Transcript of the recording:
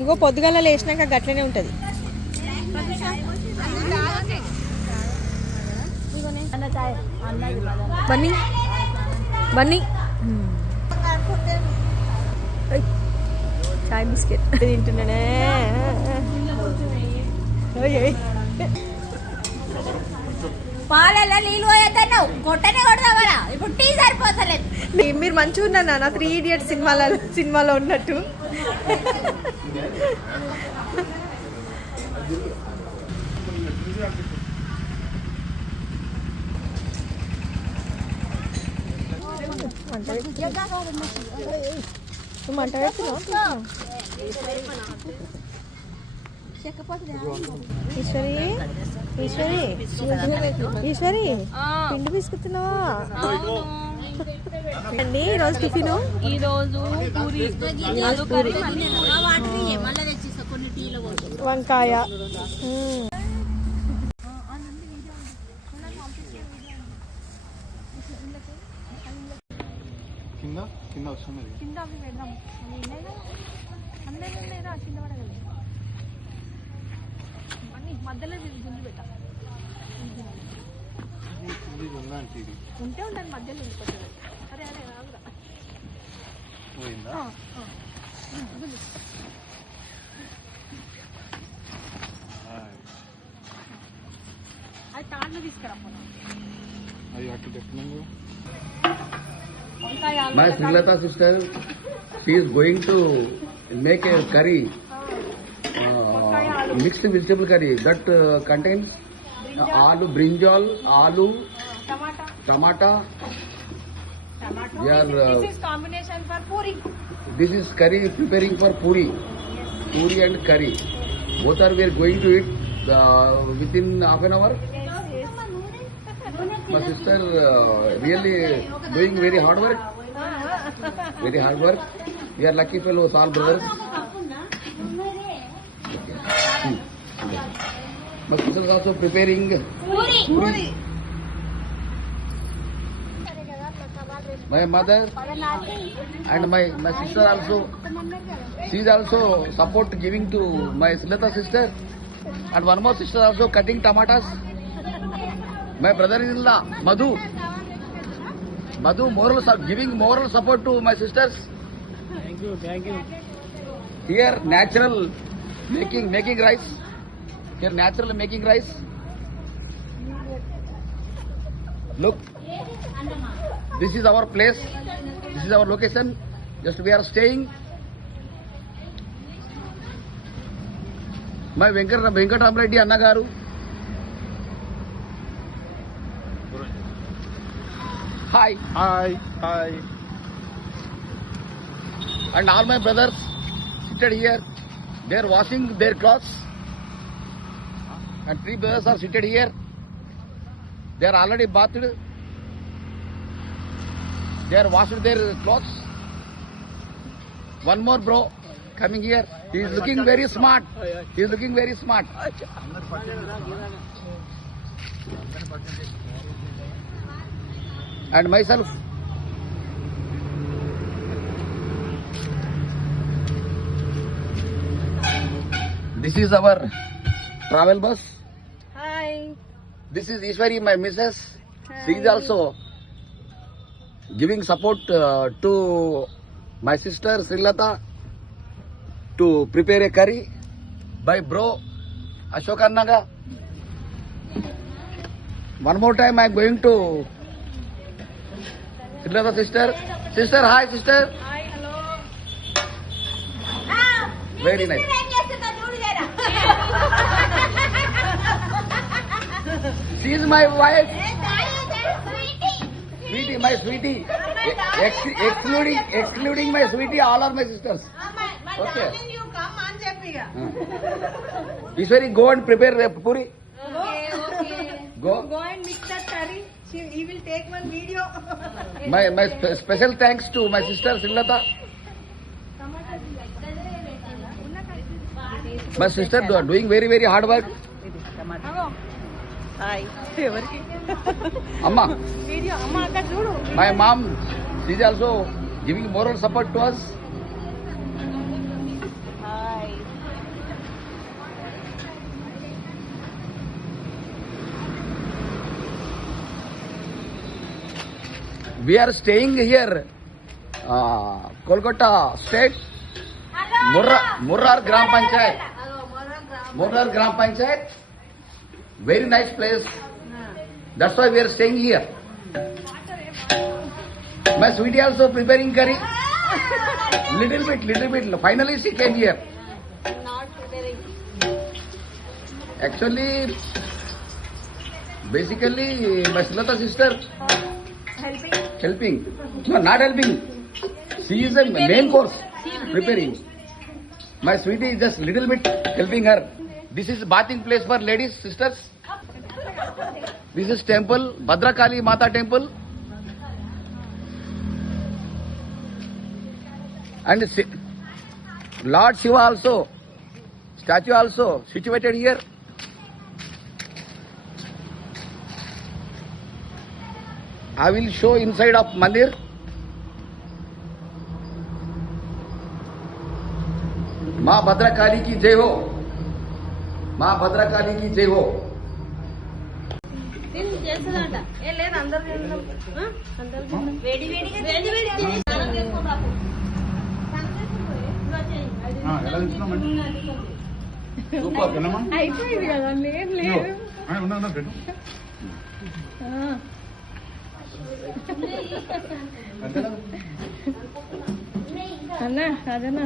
ఇంకో పొద్దుగాల లేచినాక గట్లనే ఉంటుంది. బన్నీ బన్నీ చాయ్ బిస్కెట్ తింటున్నానే. పాలలో నీళ్ళు పోయేద్దావు కొట్టనే కొడదావరా, ఇప్పుడు టీ సరిపోతలేదు. మీరు మంచిగా ఉన్నా నా 3 Idiots సినిమాలో ఉన్నట్టు. మంట పెడుతున్నావు ఈశ్వరి ఈశ్వరి ఈశ్వరి పిండి తీసుకుతున్నావా అండి? ఈరోజు టిఫిన్ వంకాయ. మధ్యలో గుంజు పెట్ట ఉంటే ఉండాలి మధ్యలో. అరే అరే రాగురా అది తాళ్ళు తీసుకురా. My Srilata sister, she is going to make a curry, mixed vegetable curry that contains aloo, brinjal, aloo, tomato. This is combination for puri. This is curry preparing for puri and curry. Both are we are going to eat within half an hour. My sister really doing very hard work. We are lucky fellows, all brothers. My sister is also preparing puri. My mother and my sister also, she is also support giving to my Srilata sister, and one more sister also cutting tomatoes. My brother-in-law Madhu giving moral support to my sisters. Thank you. Here natural making rice. Look, this is our place. This is our location. Just we are staying. My Venkatam Reddy Anna garu. Hi. And all my brothers seated here. They are washing their clothes. And 3 brothers are seated here. They are already bathed. They are washing their clothes. One more bro coming here. He is looking very smart. And myself. This is our travel bus. Hi. This is Ishwari, my missus. She is also giving support to my sister Srilata to prepare a curry by bro Ashok Annaga. One more time I am going to Srilata sister. Sister, hi sister. Hi, hello. Very nice. She is my wife. Sweetie, my sweetie. Excluding my sweetie, all are my sisters. Okay. Ishwari, go and prepare the puri. Okay. Go and mix that curry. He will take one video. My special thanks to my sister Srilata. My sister doing very hard work. Hi. Amma. Video. My mom, she is also giving moral support to us. We are staying here, Kolkata State, Murrar Gram Panchayat. Murrar Gram Panchayat. Very nice place. That's why we are staying here. My sweetie also preparing curry. Little bit. Finally she came here. Actually, basically, my Srilata sister helping. No, not helping. She is the main course preparing. My sweetie is just little bit helping her. This is bathing place for ladies, sisters. This is temple, Bhadrakali Mata temple. And Lord Shiva also, statue also situated here. I will show inside of mandir. माँ भद्रकाली की जय हो. माँ भद्रकाली की जय हो. చేస్తుందంట ఏ లేదు అందరు తిందాం. అందరు తిందాం. వేడి వేడిగా స్నానం చేసుకో బాబు. సూపర్ తినమా. అయిపోయింది కదా లేదు లేదు అన్నా అదన్నా